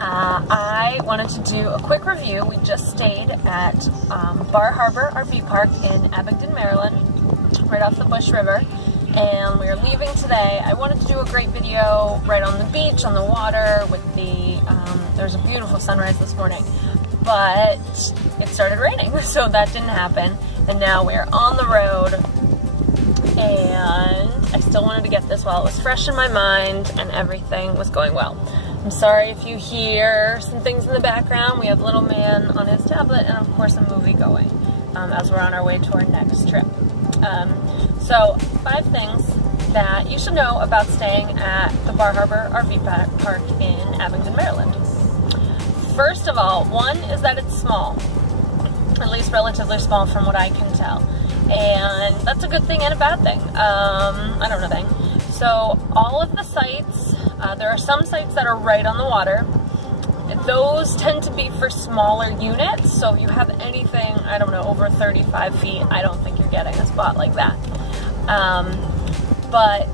I wanted to do a quick review. We just stayed at Bar Harbor RV Park in Abingdon, Maryland, right off the Bush River, and we are leaving today. I wanted to do a great video right on the beach, on the water, with the, there's a beautiful sunrise this morning, but it started raining, so that didn't happen, and now we're on the road, and I still wanted to get this while it was fresh in my mind and everything was going well. I'm sorry if you hear some things in the background. We have little man on his tablet and of course a movie going as we're on our way to our next trip. So 5 things that you should know about staying at the Bar Harbor RV Park in Abingdon, Maryland. First of all, one is that it's small, at least relatively small from what I can tell. And that's a good thing and a bad thing. I don't know thing. So all of the sites, there are some sites that are right on the water. Those tend to be for smaller units, so if you have anything, I don't know, over 35 feet, I don't think you're getting a spot like that. But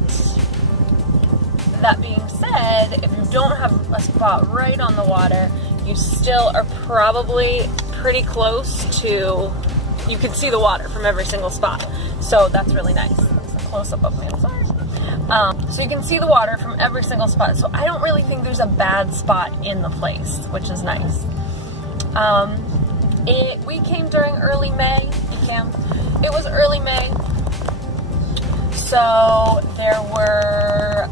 that being said, if you don't have a spot right on the water, you still are probably pretty close to, you can see the water from every single spot. So that's really nice. That's a close-up of me, I'm sorry. So you can see the water from every single spot, so I don't really think there's a bad spot in the place, which is nice. We came during early May. It was early May, so there were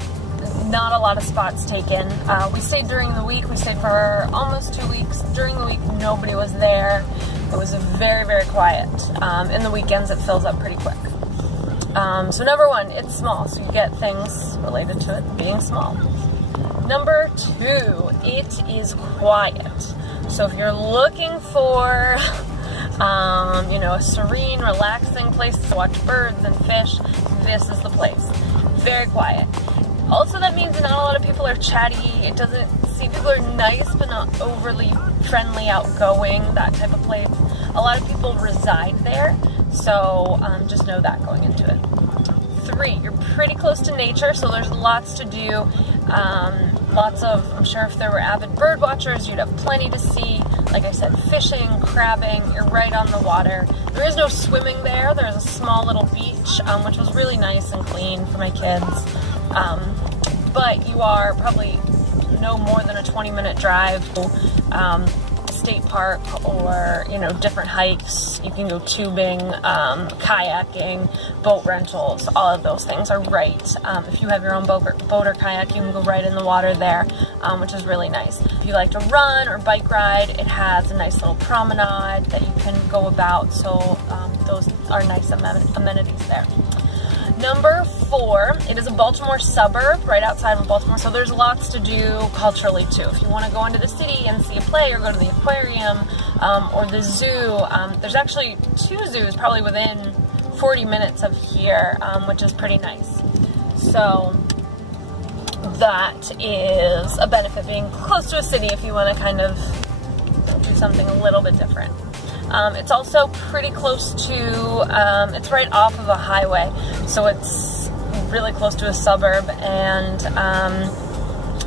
not a lot of spots taken. We stayed during the week. We stayed for almost 2 weeks. During the week, nobody was there. It was very, very quiet. In the weekends, it fills up pretty quick. So number 1, it's small, so you get things related to it being small. Number 2, it is quiet. So if you're looking for, a serene, relaxing place to watch birds and fish, this is the place. Very quiet. Also, that means not a lot of people are chatty. It doesn't see, people are nice, but not overly friendly, outgoing, that type of place. A lot of people reside there, so just know that going into it. 3, you're pretty close to nature, so there's lots to do. Lots of, I'm sure if there were avid bird watchers, you'd have plenty to see. Like I said, fishing, crabbing, you're right on the water. There is no swimming there. There's a small little beach, which was really nice and clean for my kids. But you are probably no more than a 20-minute drive to state park or, different hikes. You can go tubing, kayaking, boat rentals, all of those things are right. If you have your own boat or kayak, you can go right in the water there, which is really nice. If you like to run or bike ride, it has a nice little promenade that you can go about, so those are nice amenities there. Number 4, it is a Baltimore suburb right outside of Baltimore, so there's lots to do culturally too. If you want to go into the city and see a play or go to the aquarium or the zoo, there's actually 2 zoos probably within 40 minutes of here, which is pretty nice. So that is a benefit, being close to a city if you want to kind of do something a little bit different. It's also pretty close to, it's right off of a highway, so it's really close to a suburb and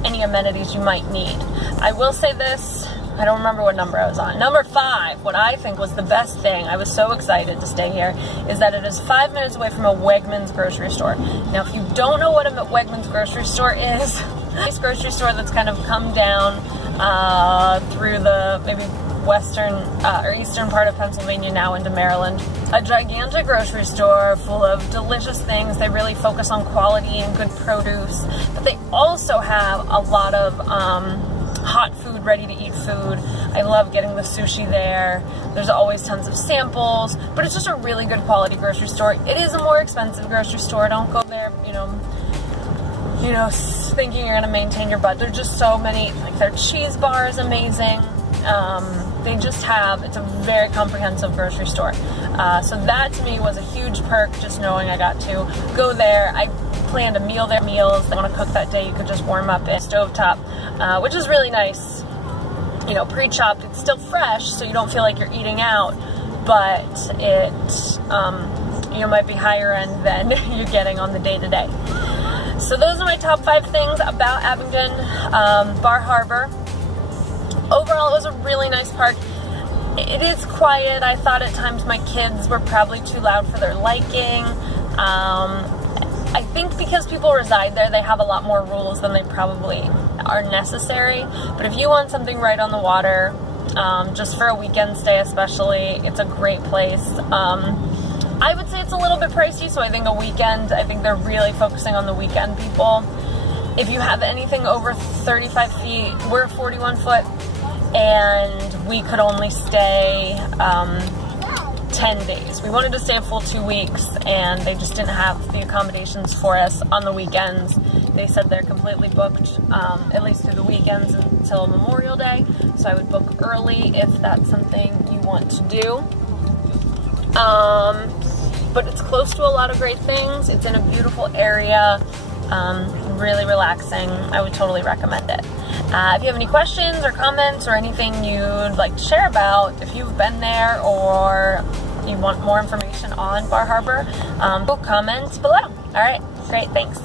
any amenities you might need. I will say this, I don't remember what number I was on. Number 5, what I think was the best thing, I was so excited to stay here, is that it is 5 minutes away from a Wegmans grocery store. Now, if you don't know what a Wegmans grocery store is, it's a grocery store that's kind of come down through the maybe western or eastern part of Pennsylvania now into Maryland. A gigantic grocery store full of delicious things. They really focus on quality and good produce, but they also have a lot of hot food, ready to eat food. I love getting the sushi there. There's always tons of samples, but it's just a really good quality grocery store. It is a more expensive grocery store. Don't go there, thinking you're gonna maintain your budget. There's just so many, like their cheese bar is amazing. They just have, it's a very comprehensive grocery store. So that to me was a huge perk, just knowing I got to go there. I planned a meal there. Meals I want to cook that day, you could just warm up in stovetop, which is really nice. Pre-chopped, it's still fresh, so you don't feel like you're eating out, but it, might be higher end than you're getting on the day-to-day. So those are my top 5 things about Abingdon, Bar Harbor. overall, it was a really nice park. It is quiet. I thought at times my kids were probably too loud for their liking. I think because people reside there, they have a lot more rules than they probably are necessary. But if you want something right on the water, just for a weekend stay especially, it's a great place. I would say it's a little bit pricey, so I think a weekend, I think they're really focusing on the weekend people. If you have anything over 35 feet, we're 41 foot, and we could only stay 10 days. We wanted to stay a full 2 weeks, and they just didn't have the accommodations for us on the weekends. They said they're completely booked, at least through the weekends until Memorial Day, so I would book early if that's something you want to do. But it's close to a lot of great things. It's in a beautiful area, really relaxing. I would totally recommend it. If you have any questions or comments or anything you'd like to share about, if you've been there or you want more information on Bar Harbor, comment below. All right, great, thanks.